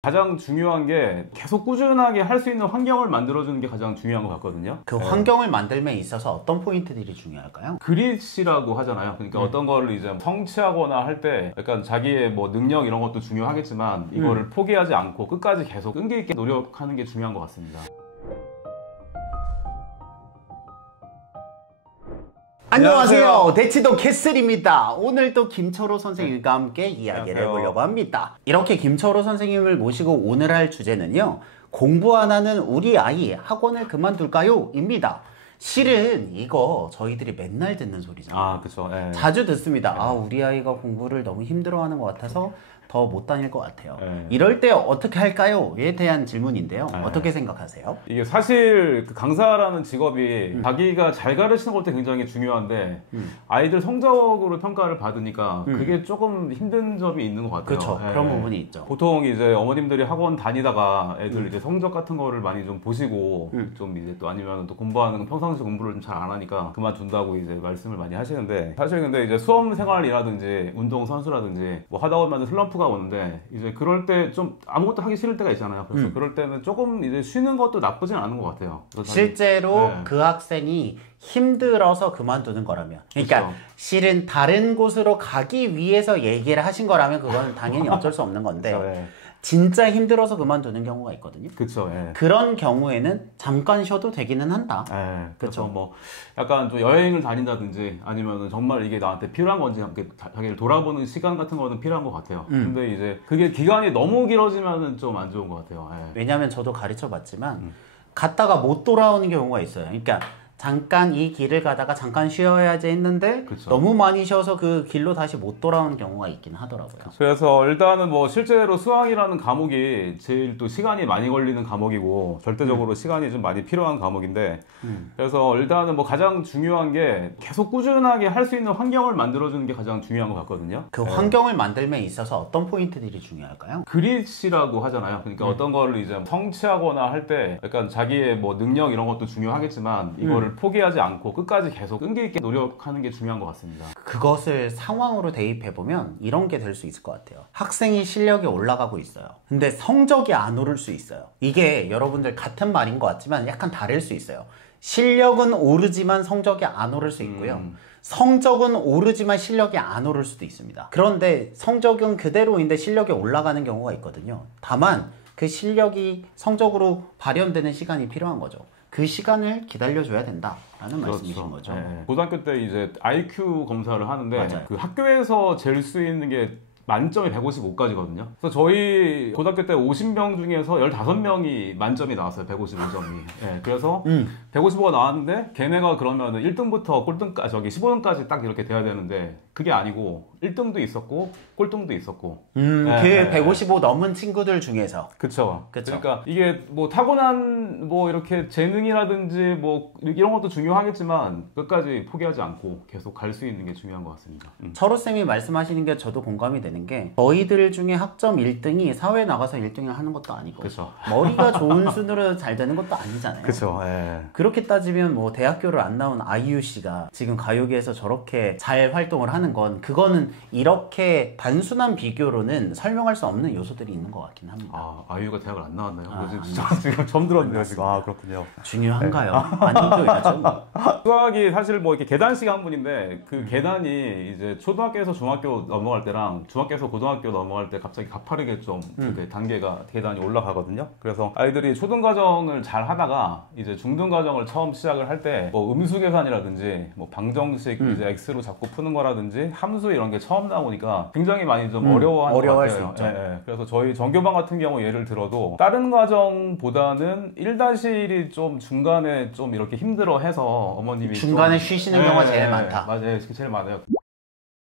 가장 중요한 게 계속 꾸준하게 할 수 있는 환경을 만들어주는 게 가장 중요한 것 같거든요. 그 환경을 만들면 있어서 어떤 포인트들이 중요할까요? 그릿이라고 하잖아요. 그러니까 어떤 거를 이제 성취하거나 할 때 약간 자기의 뭐 능력 이런 것도 중요하겠지만 이거를 포기하지 않고 끝까지 계속 끈기 있게 노력하는 게 중요한 것 같습니다. 안녕하세요. 대치동 캐슬입니다. 오늘 또 김철호 선생님과 함께 이야기를 해보려고 합니다. 이렇게 김철호 선생님을 모시고 오늘 할 주제는요, 공부 안 하는 우리 아이 학원을 그만둘까요? 입니다. 실은 이거 저희들이 맨날 듣는 소리잖아요. 아, 그쵸. 예. 자주 듣습니다. 아, 우리 아이가 공부를 너무 힘들어하는 것 같아서 더 못 다닐 것 같아요. 이럴 때 어떻게 할까요? 에 대한 질문인데요. 어떻게 생각하세요? 이게 사실 그 강사라는 직업이 자기가 잘 가르치는 것도 굉장히 중요한데 아이들 성적으로 평가를 받으니까 그게 조금 힘든 점이 있는 것 같아요. 그렇죠. 예. 그런 부분이 있죠. 보통 이제 어머님들이 학원 다니다가 애들 이제 성적 같은 거를 많이 좀 보시고 좀 이제 또 아니면 또 공부하는 평상시 공부를 좀 잘 안 하니까 그만둔다고 이제 말씀을 많이 하시는데, 사실 근데 이제 수험 생활이라든지 운동 선수라든지 뭐 하다 보면 슬럼프가 오는데 이제 그럴 때 좀 아무것도 하기 싫을 때가 있잖아요. 그래서 그럴 때는 조금 이제 쉬는 것도 나쁘진 않은 것 같아요. 실제로 그 학생이 힘들어서 그만두는 거라면, 그러니까 그쵸. 실은 다른 곳으로 가기 위해서 얘기를 하신 거라면 그건 당연히 어쩔 수 없는 건데 예. 진짜 힘들어서 그만두는 경우가 있거든요. 그쵸. 예. 그런 경우에는 잠깐 쉬어도 되기는 한다. 예, 그래서 그쵸. 뭐 약간 좀 여행을 다닌다든지 아니면 정말 이게 나한테 필요한 건지 자기를 돌아보는 시간 같은 거는 필요한 것 같아요. 근데 이제 그게 기간이 너무 길어지면은 좀 안 좋은 것 같아요. 예. 왜냐하면 저도 가르쳐 봤지만 갔다가 못 돌아오는 경우가 있어요. 그러니까 잠깐 이 길을 가다가 잠깐 쉬어야지 했는데 그쵸. 너무 많이 쉬어서 그 길로 다시 못 돌아오는 경우가 있긴 하더라고요. 그래서 일단은 뭐 실제로 수학이라는 과목이 제일 또 시간이 많이 걸리는 과목이고 절대적으로 시간이 좀 많이 필요한 과목인데 그래서 일단은 뭐 가장 중요한 게 계속 꾸준하게 할 수 있는 환경을 만들어주는 게 가장 중요한 것 같거든요. 그 환경을 만들면 있어서 어떤 포인트들이 중요할까요? 그릿이라고 하잖아요. 그러니까 어떤 거를 이제 성취하거나 할 때 약간 자기의 뭐 능력 이런 것도 중요하겠지만 이거를 포기하지 않고 끝까지 계속 끈기 있게 노력하는 게 중요한 것 같습니다. 그것을 상황으로 대입해보면 이런 게 될 수 있을 것 같아요. 학생이 실력이 올라가고 있어요. 근데 성적이 안 오를 수 있어요. 이게 여러분들 같은 말인 것 같지만 약간 다를 수 있어요. 실력은 오르지만 성적이 안 오를 수 있고요. 성적은 오르지만 실력이 안 오를 수도 있습니다. 그런데 성적은 그대로인데 실력이 올라가는 경우가 있거든요. 다만 그 실력이 성적으로 발현되는 시간이 필요한 거죠. 그 시간을 기다려줘야 된다라는 말씀이신 거죠. 네. 고등학교 때 이제 IQ 검사를 하는데 맞아요. 그 학교에서 잴 수 있는 게 만점이 155까지거든요. 그래서 저희 고등학교 때 50명 중에서 15명이 만점이 나왔어요. 155점이. 예, 그래서 155가 나왔는데 걔네가 그러면 1등부터 꼴등까지, 저기 15등까지 딱 이렇게 돼야 되는데 그게 아니고 1등도 있었고 꼴등도 있었고. 그 155 넘은 친구들 중에서. 그쵸. 그쵸. 그러니까 이게 뭐 타고난 뭐 이렇게 재능이라든지 뭐 이런 것도 중요하겠지만 끝까지 포기하지 않고 계속 갈 수 있는 게 중요한 것 같습니다. 철호쌤이 말씀하시는 게 저도 공감이 되는 게 저희들 중에 학점 1등이 사회에 나가서 1등을 하는 것도 아니고 그쵸. 머리가 좋은 순으로 잘 되는 것도 아니잖아요. 그쵸. 예. 그렇게 따지면 뭐 대학교를 안 나온 아이유 씨가 지금 가요계에서 저렇게 잘 활동을 하는 건 그거는 이렇게 단순한 비교로는 설명할 수 없는 요소들이 있는 것 같긴 합니다. 아, 아이유가 대학을 안 나왔나요? 지금 처음 들었네요. 지금. 아, 그렇군요. 중요한가요? 아니죠. 수학이 사실 뭐 이렇게 계단식 한 분인데 그 계단이 이제 초등학교에서 중학교 넘어갈 때랑 중학교에서 고등학교 넘어갈 때 갑자기 가파르게 좀 이렇게 단계가 계단이 올라가거든요. 그래서 아이들이 초등과정을 잘 하다가 이제 중등과정을 처음 시작을 할 때 뭐 음수 계산이라든지 뭐 방정식 이제 X로 자꾸 푸는 거라든지 함수 이런 게 처음 나오니까 굉장히 많이 좀 어려워하는 것 어려워할 같아요. 수 있죠. 예, 예. 그래서 저희 전교반 같은 경우 예를 들어도 다른 과정보다는 1-1이 좀 중간에 좀 이렇게 힘들어해서 어머님이 중간에 좀, 쉬시는 경우가 제일 많다. 맞아요. 제일 많아요.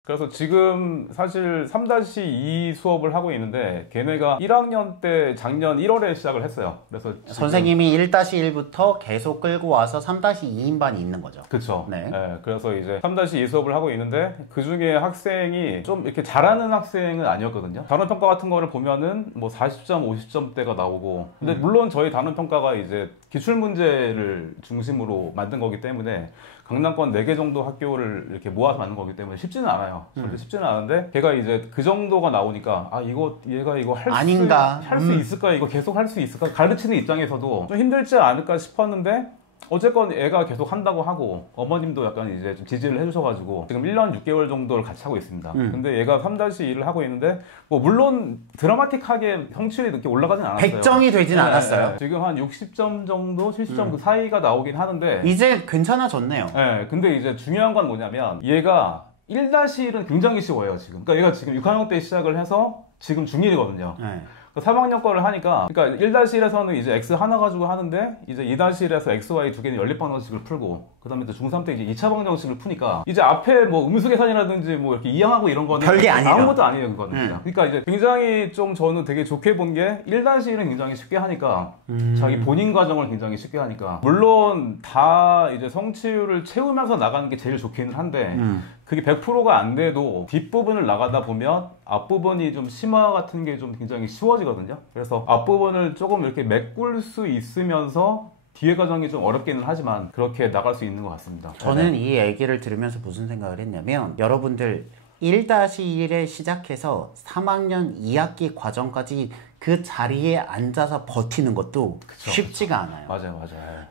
그래서 지금 사실 3-2 수업을 하고 있는데 걔네가 1학년 때 작년 1월에 시작을 했어요. 그래서 선생님이 1-1부터 계속 끌고 와서 3-2인 반이 있는 거죠. 그쵸. 네. 그래서 이제 3-2 수업을 하고 있는데 그 중에 학생이 좀 이렇게 잘하는 학생은 아니었거든요. 단원평가 같은 거를 보면은 뭐 40점, 50점대가 나오고 근데 물론 저희 단원평가가 이제 기출문제를 중심으로 만든 거기 때문에 강남권 4개 정도 학교를 이렇게 모아서 만든 거기 때문에 쉽지는 않아요. 절대 쉽지는 않은데 걔가 이제 그 정도가 나오니까 아 얘가 이거 할 수 있을까? 이거 계속 할 수 있을까? 가르치는 입장에서도 좀 힘들지 않을까 싶었는데 어쨌건 애가 계속 한다고 하고 어머님도 약간 이제 좀 지지를 해주셔가지고 지금 1년 6개월 정도를 같이 하고 있습니다. 근데 얘가 3-2를 하고 있는데 뭐 물론 드라마틱하게 성취율이 이렇게 올라가진 않았어요. 100점이 되진 않았어요. 지금 한 60점 정도, 70점 그 사이가 나오긴 하는데 이제 괜찮아졌네요. 네, 근데 이제 중요한 건 뭐냐면 얘가 1-1은 굉장히 쉬워요 지금. 그러니까 얘가 지금 6학년 때 시작을 해서 지금 중1이거든요. 3학년 거를 하니까, 그러니까 1-1에서는 이제 X 하나 가지고 하는데, 이제 2-1에서 XY 두 개는 연립방정식을 풀고, 그 다음에 또 중3 때 이제 2차 방정식을 푸니까, 이제 앞에 뭐 음수 계산이라든지 뭐 이렇게 이항하고 이런 거는 별게 아니죠. 아무것도 아니에요, 그거는. 그러니까 이제 굉장히 좀 저는 되게 좋게 본 게 1-1은 굉장히 쉽게 하니까, 자기 본인 과정을 굉장히 쉽게 하니까, 물론 다 이제 성취율을 채우면서 나가는 게 제일 좋기는 한데, 그게 100%가 안 돼도 뒷부분을 나가다 보면 앞부분이 좀 심화 같은 게 좀 굉장히 쉬워지거든요. 그래서 앞부분을 조금 이렇게 메꿀 수 있으면서 뒤에 과정이 좀 어렵기는 하지만 그렇게 나갈 수 있는 것 같습니다. 저는 이 얘기를 들으면서 무슨 생각을 했냐면 여러분들 1-1에 시작해서 3학년 2학기 과정까지 그 자리에 앉아서 버티는 것도 쉽지가 않아요. 맞아요.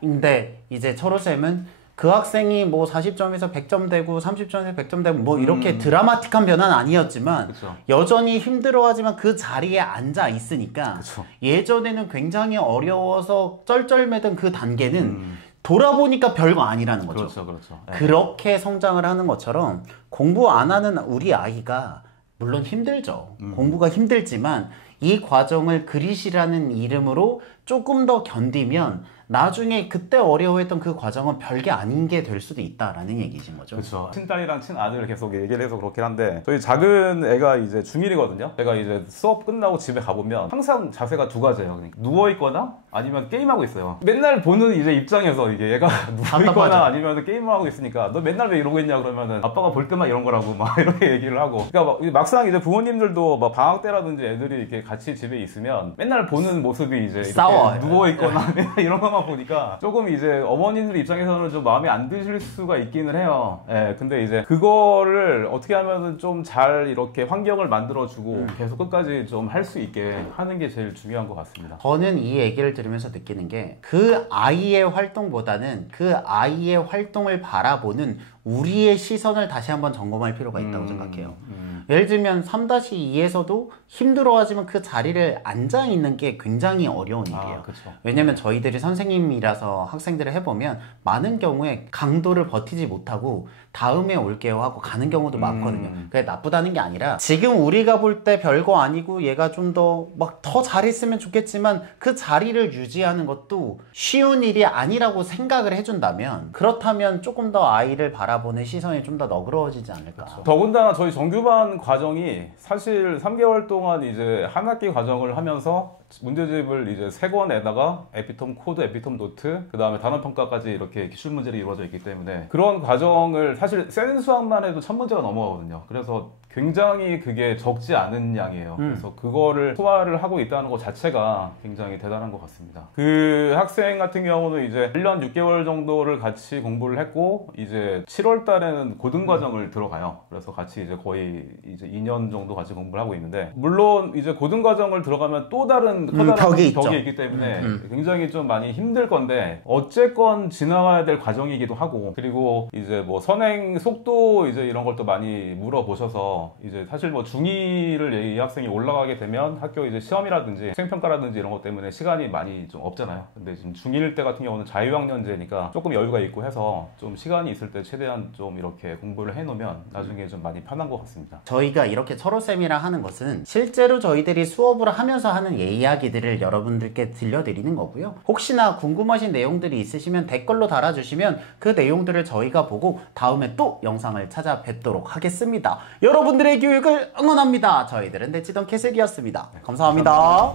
근데 이제 철호쌤은 그 학생이 뭐 40점에서 100점 되고 30점에서 100점 되고 뭐 이렇게 드라마틱한 변화는 아니었지만 여전히 힘들어하지만 그 자리에 앉아 있으니까 예전에는 굉장히 어려워서 쩔쩔매던 그 단계는 돌아보니까 별거 아니라는 거죠. 그렇죠. 그렇게 성장을 하는 것처럼 공부 안 하는 우리 아이가 물론 힘들죠. 공부가 힘들지만 이 과정을 그릿이라는 이름으로 조금 더 견디면 나중에 그때 어려워했던 그 과정은 별게 아닌 게 될 수도 있다라는 얘기신 거죠. 그렇죠. 친딸이랑 친아들 계속 얘기를 해서 그렇긴 한데 저희 작은 애가 이제 중1이거든요. 제가 이제 수업 끝나고 집에 가보면 항상 자세가 두 가지예요. 그러니까 누워있거나 아니면 게임하고 있어요. 맨날 보는 이제 입장에서 이게 얘가 누워있거나 아니면 게임을 하고 있으니까 너 맨날 왜 이러고 있냐 그러면은 아빠가 볼 때만 이런 거라고 막 이렇게 얘기를 하고 그러니까 막상 이제 부모님들도 막 방학 때라든지 애들이 이렇게 같이 집에 있으면 맨날 보는 모습이 이제 싸워 누워있거나 이런 것만 보니까 조금 이제 어머님들 입장에서는 좀 마음에 안 드실 수가 있기는 해요. 예, 근데 이제 그거를 어떻게 하면은 좀 잘 이렇게 환경을 만들어주고 계속 끝까지 좀 할 수 있게 하는 게 제일 중요한 것 같습니다. 저는 이 얘기를 들으면서 느끼는 게 그 아이의 활동보다는 그 아이의 활동을 바라보는 우리의 시선을 다시 한번 점검할 필요가 있다고 생각해요. 예를 들면 3-2에서도 힘들어하지만 그 자리를 앉아있는 게 굉장히 어려운 일이에요. 왜냐면 저희들이 선생님이라서 학생들을 해보면 많은 경우에 강도를 버티지 못하고 다음에 올게요 하고 가는 경우도 많거든요. 그게 나쁘다는 게 아니라 지금 우리가 볼 때 별거 아니고 얘가 좀 더 잘했으면 좋겠지만 그 자리를 유지하는 것도 쉬운 일이 아니라고 생각을 해준다면 그렇다면 조금 더 아이를 바라보는 시선이 좀 더 너그러워지지 않을까. 더군다나 저희 정규반 과정이 사실 3개월 동안 이제 한 학기 과정을 하면서 문제집을 이제 3권에다가 에피톰 코드, 에피톰 노트, 그 다음에 단원 평가까지 이렇게 기출 문제로 이루어져 있기 때문에 그런 과정을 사실 센 수학만 해도 1000문제가 넘어가거든요. 그래서 굉장히 그게 적지 않은 양이에요. 그래서 그거를 소화를 하고 있다는 것 자체가 굉장히 대단한 것 같습니다. 그 학생 같은 경우는 이제 1년 6개월 정도를 같이 공부를 했고 이제 7월 달에는 고등 과정을 들어가요. 그래서 같이 이제 거의 이제 2년 정도 같이 공부를 하고 있는데 물론 이제 고등 과정을 들어가면 또 다른 커다란 벽이 있기 때문에 굉장히 좀 많이 힘들 건데 어쨌건 지나가야 될 과정이기도 하고 그리고 이제 뭐 선행 속도 이제 이런 걸 또 많이 물어보셔서 이제 사실 뭐 중2를 이 학생이 올라가게 되면 학교 이제 시험이라든지 수행평가라든지 이런 것 때문에 시간이 많이 좀 없잖아요. 근데 지금 중1 때 같은 경우는 자유학년제니까 조금 여유가 있고 해서 좀 시간이 있을 때 최대한 좀 이렇게 공부를 해놓으면 나중에 좀 많이 편한 것 같습니다. 저희가 이렇게 철호쌤이랑 하는 것은 실제로 저희들이 수업을 하면서 하는 이야기들을 여러분들께 들려드리는 거고요. 혹시나 궁금하신 내용들이 있으시면 댓글로 달아주시면 그 내용들을 저희가 보고 다음에 또 영상을 찾아뵙도록 하겠습니다. 여러분들의 교육을 응원합니다. 저희들은 대치동 캐슬기였습니다. 감사합니다.